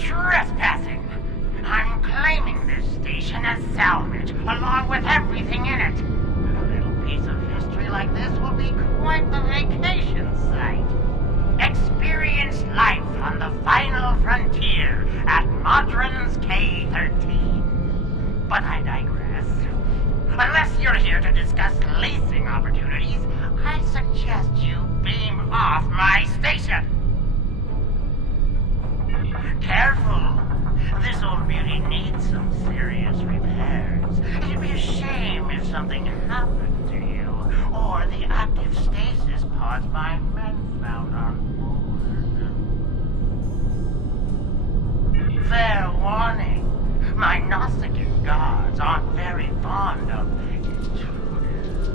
trespassing. I'm claiming this station as salvage, along with everything in it. A little piece of history like this will be quite the vacation site. Experience life on the final frontier at Modron's K-13. But I digress. Unless you're here to discuss leasing opportunities, I suggest you beam off my station. Careful. This old beauty needs some serious repairs. It'd be a shame if something happened to you, or the active stasis pods my men found on board. Fair warning. My Nausicaan guards aren't very fond of intruders.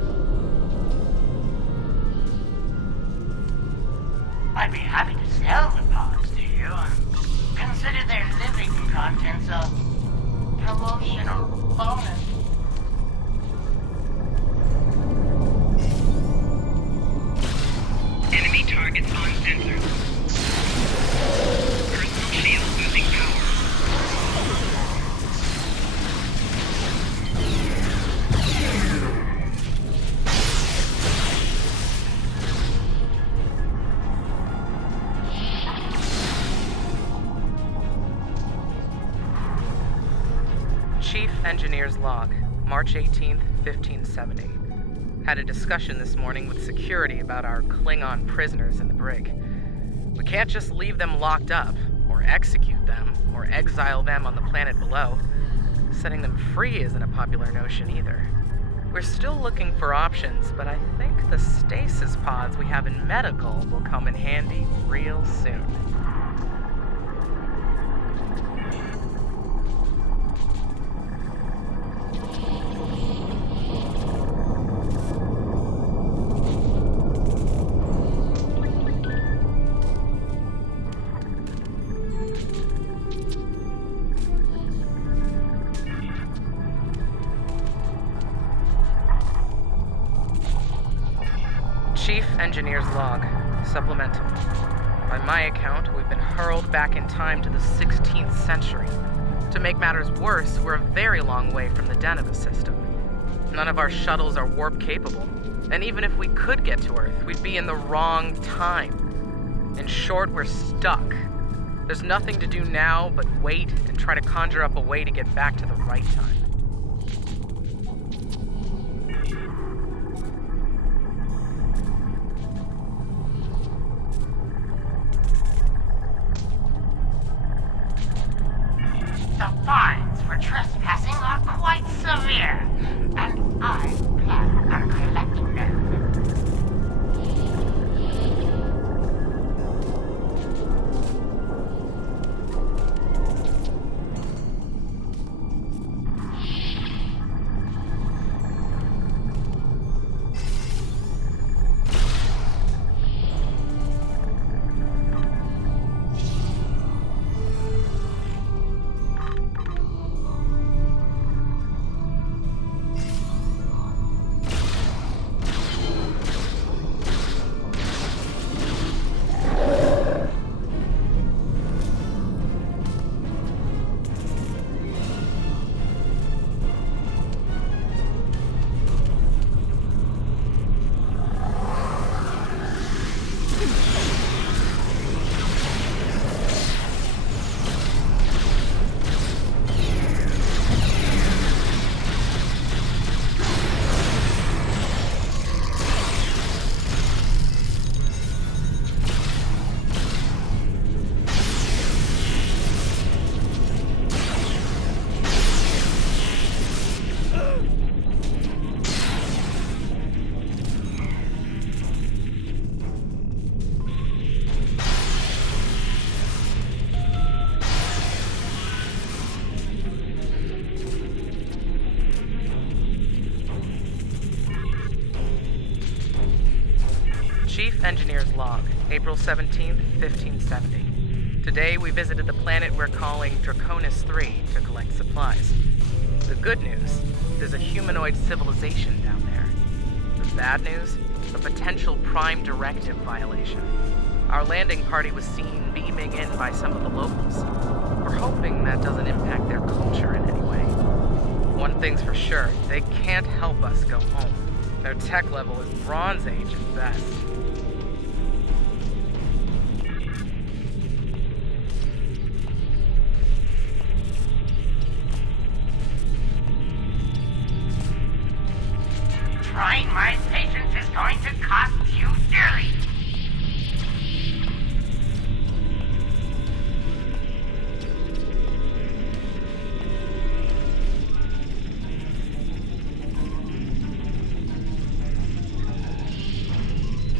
I'd be happy to sell the pods to you. Consider their living contents a promotional bonus. Enemy targets on sensors. Personal shield losing power. Chief Engineer's Log, March 18th, 1570. Had a discussion this morning with security about our Klingon prisoners in the brig. We can't just leave them locked up, or execute them, or exile them on the planet below. Setting them free isn't a popular notion either. We're still looking for options, but I think the stasis pods we have in medical will come in handy real soon. Chief Engineer's Log, Supplemental. By my account, we've been hurled back in time to the 16th century. To make matters worse, we're a very long way from the den of the system. None of our shuttles are warp capable, and even if we could get to Earth, we'd be in the wrong time. In short, we're stuck. There's nothing to do now but wait and try to conjure up a way to get back to the right time. The fines for trespassing are quite severe, and I plan on collecting them. Chief Engineer's Log, April 17th, 1570. Today we visited the planet we're calling Draconis 3 to collect supplies. The good news, there's a humanoid civilization down there. The bad news, a potential Prime Directive violation. Our landing party was seen beaming in by some of the locals. We're hoping that doesn't impact their culture in any way. One thing's for sure, they can't help us go home. Their tech level is Bronze Age at best. Trying my patience is going to cost you dearly.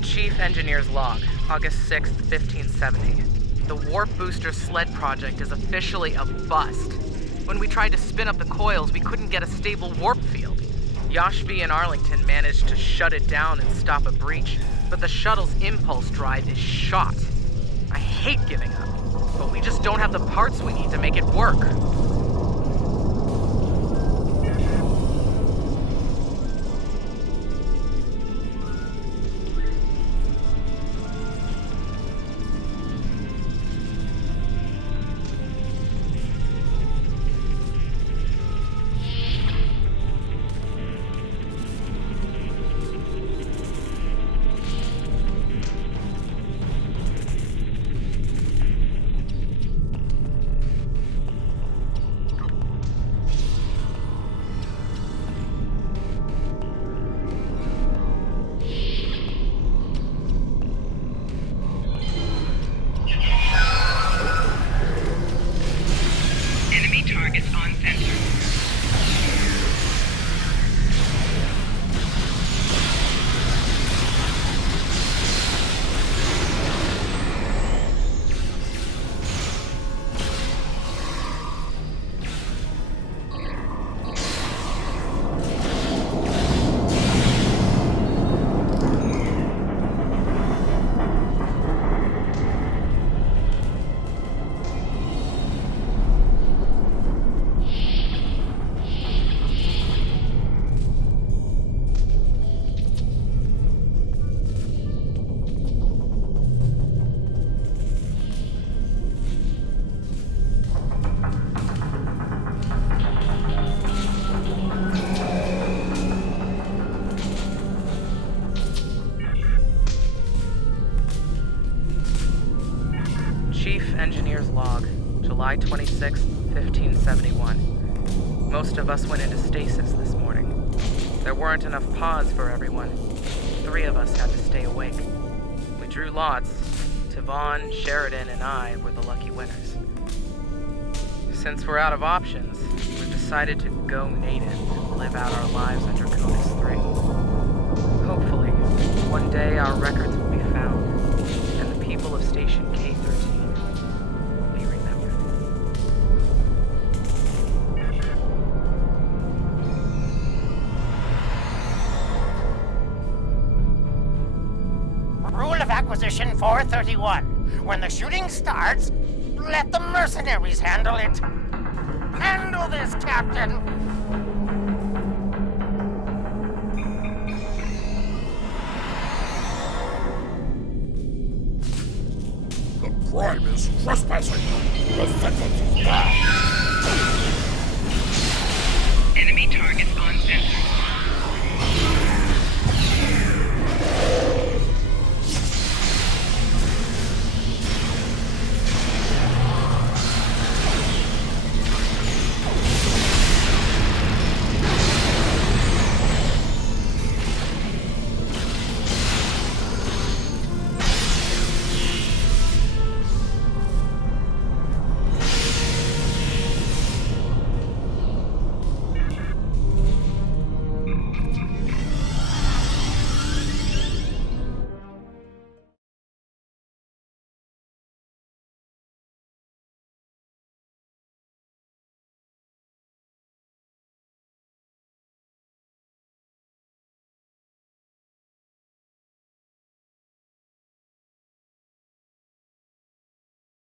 Chief Engineer's Log, August 6th, 1570. The Warp Booster Sled project is officially a bust. When we tried to spin up the coils, we couldn't get a stable warp field. Yashvi and Arlington managed to shut it down and stop a breach, but the shuttle's impulse drive is shot. I hate giving up, but we just don't have the parts we need to make it work. Enemy targets on sensor. Chief Engineer's Log, July 26th, 1571. Most of us went into stasis this morning. There weren't enough pods for everyone. 3 of us had to stay awake. We drew lots. Tavon, Sheridan, and I were the lucky winners. Since we're out of options, we've decided to go native and live out our lives under Codus 3. Hopefully, one day our records will be found, and the people of Station K-13 will be remembered. Rule of Acquisition 431. When the shooting starts, let the mercenaries handle it. Handle this, Captain. The crime is trespassing. The sentence is death.